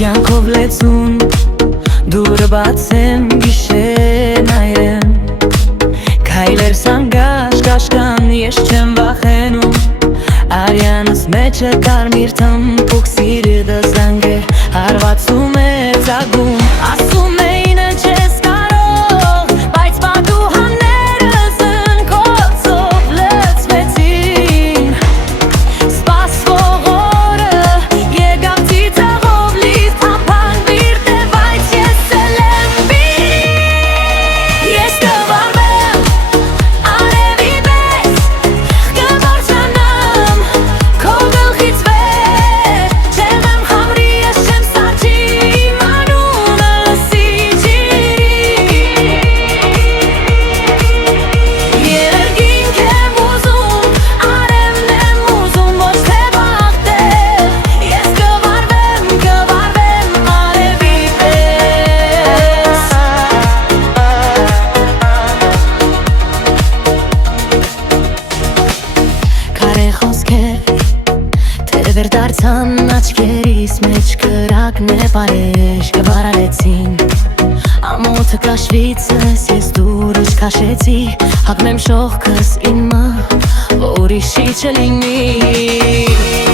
Կյանքով լեցուն դուրը բացեմ գիշերն այրեմ Քայլեր սանգաշ կաշկան ես չեմ վախենում Արյանս մեջը կարմիր թմփուկ սիրտը զանգ է հարվածում է ծագում Ասում է ինը չես կարող բայց պատուհաններս ընկոցով լցվեցին Սպասվող օրը եկավ ծիծաղով լիվ Թափան բիրտ է բայց ես էլ եմ բիրի Ես կվարվեմ արևի պես Կվարջանամ քո գլխից վեր Չեմ եմ խամրի ես չեմ սաճի Իմ անունը լսի ջրի Երկինք եմ ուզում արևն եմ ուզում ոչ թե բախտել Ես կվարվեմ արևի պես Քարե խոսքեր Թևեր դարձան աչքերիս մեջ կրակն է պարեշ կվարալեցին Ամոթը կաշվիցս ես դուրս կաշեցի Հագնեմ շողքս իմը ուրիշի չլինի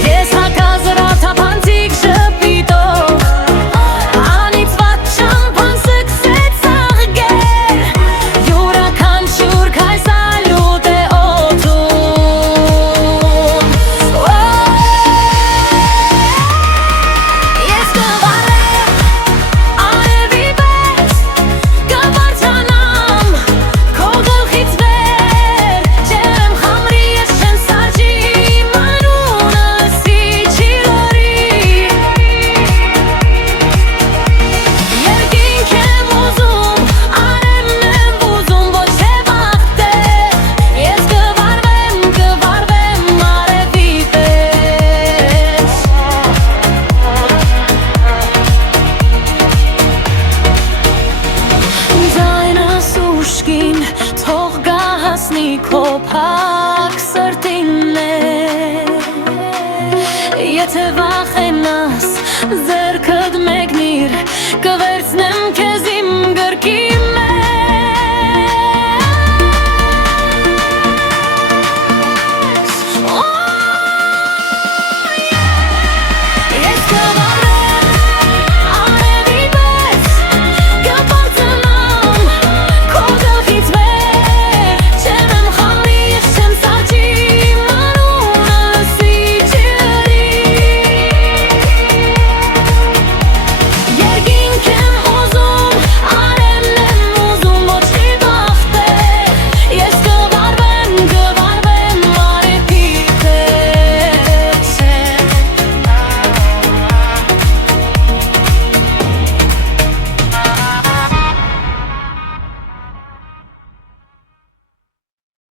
Ես հակազրա թափանցիկ շպիտով Անիծված ճամփան սկսեց աղգել Յուրաքանչյուր քայս ալյուտ է օդում Ես կվարվեմ արևի պես Կվարջանամ քո գլխից վեր Չեմ խամրի ես չեմ սաճի Իմ անունը լսի ջրի Երկինք եմ ուզում արևն եմ ուզում ոչ թե բախտել Ես կվարվեմ արևի պես Ձայնս ուշքին թող գա հասնի քո փակ սրտին Եթե վախենաս ձեռքդ մեկնիր կվերցնեմ քեզ